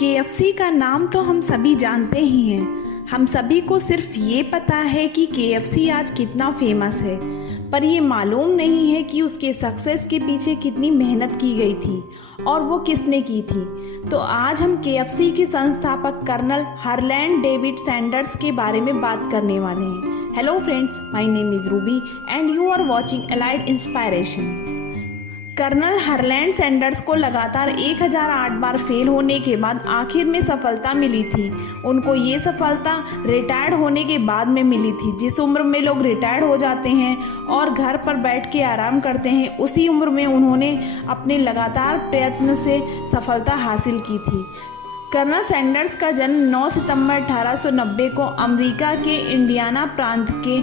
KFC का नाम तो हम सभी जानते ही हैं। हम सभी को सिर्फ ये पता है कि केएफसी आज कितना फेमस है, पर ये मालूम नहीं है कि उसके सक्सेस के पीछे कितनी मेहनत की गई थी और वो किसने की थी। तो आज हम केएफसी के संस्थापक कर्नल हार्लैंड डेविड सैंडर्स के बारे में बात करने वाले हैं। Hello friends, my name is Ruby and you are watching allied inspiration. Colonel Harland Sanders को लगातार 1008 बार फेल होने के बाद आखिर में सफलता मिली थी। उनको ये सफलता रिटायर्ड होने के बाद में मिली थी। जिस उम्र में लोग रिटायर्ड हो जाते हैं और घर पर बैठ के आराम करते हैं, उसी उम्र में उन्होंने अपने लगातार प्रयत्न से सफलता हासिल की थी। कर्नल सैंडर्स का जन्म 9 सितंबर 1890 को अमेरिका के इंडियाना प्रांत के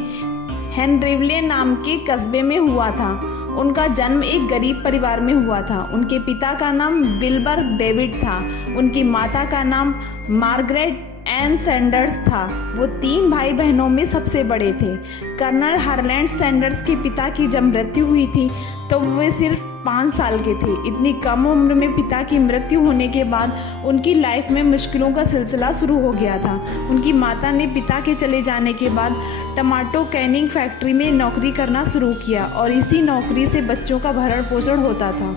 हेनरिवले नाम के कस्बे में हुआ था। उनका जन्म एक गरीब परिवार में हुआ था। उनके पिता का नाम विल्बर डेविड था। उनकी माता का नाम मार्गरेट एन सैंडर्स था। वो 3 भाई बहनों में सबसे बड़े थे। कर्नल हार्लैंड सैंडर्स के पिता की जब मृत्यु हुई थी तो वे सिर्फ 5 साल के थे। इतनी कम उम्र में पिता की मृत्यु होने के बाद उनकी लाइफ में मुश्किलों का सिलसिला शुरू हो गया था। उनकी माता ने पिता के चले जाने के बाद टमाटो कैनिंग फैक्ट्री में नौकरी करना शुरू किया और इसी नौकरी से बच्चों का भरण पोषण होता था।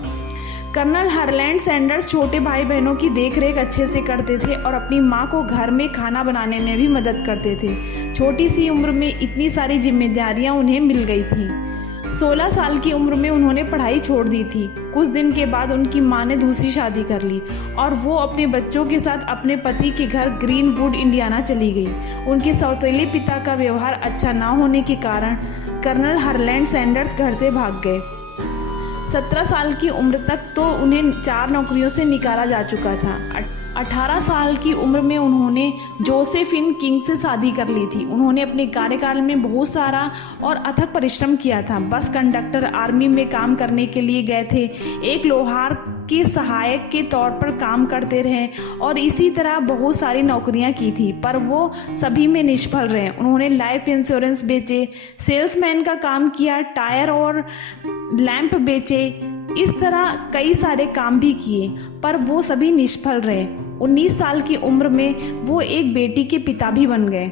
कर्नल हार्लैंड सैंडर्स छोटे भाई बहनों की देखरेख अच्छे से करते थे और अपनी माँ को घर में खाना बनाने में भी मदद करते थे। छोटी सी उम्र में इतनी सारी जिम्मेदारियां उन्हें मिल गई थी। 16 साल की उम्र में उन्होंने पढ़ाई छोड़ दी थी। कुछ दिन के बाद उनकी मां ने दूसरी शादी कर ली और वो अपने बच्चों के साथ अपने पति के घर ग्रीनवुड इंडियाना चली गई। उनके सौतेले पिता का व्यवहार अच्छा ना होने के कारण कर्नल हार्लैंड सैंडर्स घर से भाग गए। 17 साल की उम्र तक तो उन्हें 4 नौकरियों से निकाला जा चुका था। 18 साल की उम्र में उन्होंने जोसेफिन किंग से शादी कर ली थी। उन्होंने अपने कार्यकाल में बहुत सारा और अथक परिश्रम किया था। बस कंडक्टर आर्मी में काम करने के लिए गए थे, एक लोहार के सहायक के तौर पर काम करते रहे और इसी तरह बहुत सारी नौकरियां की थी, पर वो सभी में निष्फल रहे। उन्होंने लाइफ इंश्योरेंस बेचे, सेल्समैन का काम किया, टायर और लैंप बेचे, इस तरह कई सारे काम भी किए, पर वो सभी निष्फल रहे। 19 साल की उम्र में वो एक बेटी के पिता भी बन गए।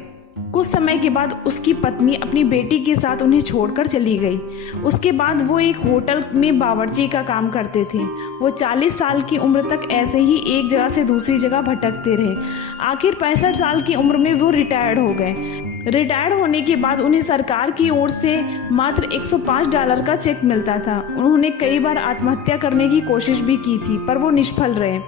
कुछ समय के बाद उसकी पत्नी अपनी बेटी के साथ उन्हें छोड़कर चली गई। उसके बाद वो एक होटल में बावर्ची का काम करते थे। वो 40 साल की उम्र तक ऐसे ही एक जगह से दूसरी जगह भटकते रहे। आखिर 65 साल की उम्र में वो रिटायर्ड हो गए। रिटायर्ड होने के बाद उन्हें सरकार की ओर से मात्र $105 का चेक मिलता था। उन्होंने कई बार आत्महत्या करने की कोशिश भी की थी, पर वो निष्फल रहे।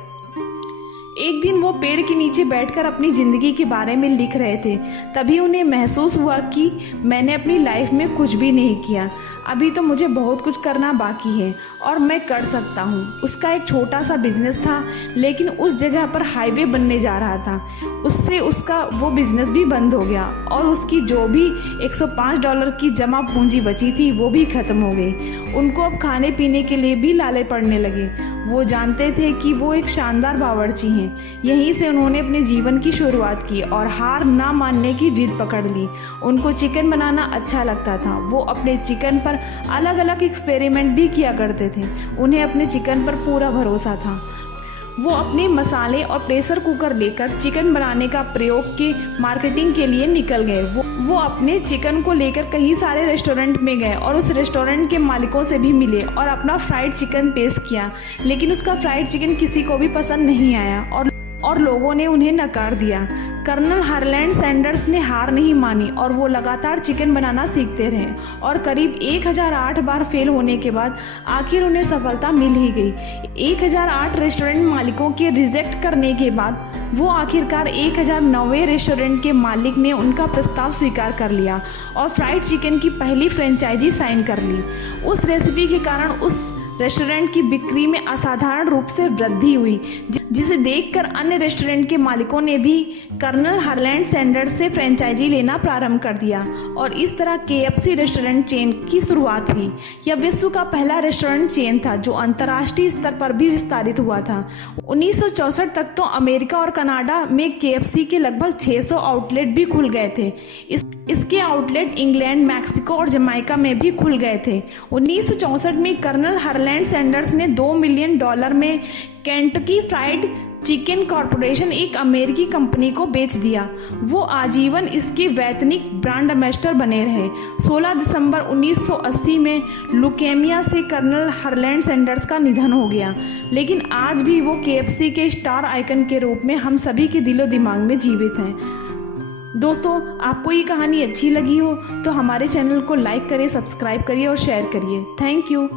एक दिन वो पेड़ के नीचे बैठकर अपनी जिंदगी के बारे में लिख रहे थे। तभी उन्हें महसूस हुआ कि मैंने अपनी लाइफ में कुछ भी नहीं किया, अभी तो मुझे बहुत कुछ करना बाकी है और मैं कर सकता हूँ। उसका एक छोटा सा बिजनेस था, लेकिन उस जगह पर हाईवे बनने जा रहा था। उससे उसका वो बिजनेस भी बंद हो गया और उसकी जो भी $105 की जमा पूंजी बची थी वो भी खत्म हो गई। उनको अब खाने पीने के लिए भी लाले पड़ने लगे। वो जानते थे कि वो एक शानदार बावर्ची हैं। यहीं से उन्होंने अपने जीवन की शुरुआत की और हार ना मानने की जिद पकड़ ली। उनको चिकन बनाना अच्छा लगता था। वो अपने चिकन पर अलग अलग एक्सपेरिमेंट भी किया करते थे। उन्हें अपने चिकन पर पूरा भरोसा था। वो अपने मसाले और प्रेशर कुकर लेकर चिकन बनाने का प्रयोग के मार्केटिंग के लिए निकल गए। वो अपने चिकन को लेकर कई सारे रेस्टोरेंट में गए और उस रेस्टोरेंट के मालिकों से भी मिले और अपना फ्राइड चिकन पेश किया, लेकिन उसका फ्राइड चिकन किसी को भी पसंद नहीं आया और लोगों ने उन्हें नकार दिया। कर्नल हार्लैंड सैंडर्स ने हार नहीं मानी और वो लगातार चिकन बनाना सीखते रहे और करीब 1008 बार फेल होने के बाद आखिर उन्हें सफलता मिल ही गई। 1008 रेस्टोरेंट मालिकों के रिजेक्ट करने के बाद वो आखिरकार 1009वें रेस्टोरेंट के मालिक ने उनका प्रस्ताव स्वीकार कर लिया और फ्राइड चिकन की पहली फ्रेंचाइजी साइन कर ली। उस रेसिपी के कारण उस रेस्टोरेंट की बिक्री में असाधारण रूप से वृद्धि हुई, जिसे देखकर अन्य रेस्टोरेंट के मालिकों ने भी कर्नल हार्लैंड सैंडर्स से फ्रेंचाइजी लेना प्रारंभ कर दिया और इस तरह केएफसी रेस्टोरेंट चेन की शुरुआत हुई। यह विश्व का पहला रेस्टोरेंट चेन था जो अंतर्राष्ट्रीय स्तर पर भी विस्तारित हुआ था। 1964 तक तो अमेरिका और कनाडा में केएफसी के लगभग 600 आउटलेट भी खुल गए थे। इसके आउटलेट इंग्लैंड, मैक्सिको और जमाइका में भी खुल गए थे। 1964 में कर्नल हार्लैंड सैंडर्स ने $2 मिलियन में केंटकी फ्राइड चिकन कॉरपोरेशन एक अमेरिकी कंपनी को बेच दिया। वो आजीवन इसके वैतनिक ब्रांड एम्बेसडर बने रहे। 16 दिसंबर 1980 में लुकेमिया से कर्नल हरलैंड सैंडर्स का निधन हो गया, लेकिन आज भी वो KFC के स्टार आइकन के रूप में हम सभी के दिलो दिमाग में जीवित हैं। दोस्तों, आपको ये कहानी अच्छी लगी हो तो हमारे चैनल को लाइक करिए, सब्सक्राइब करिए और शेयर करिए। Thank you.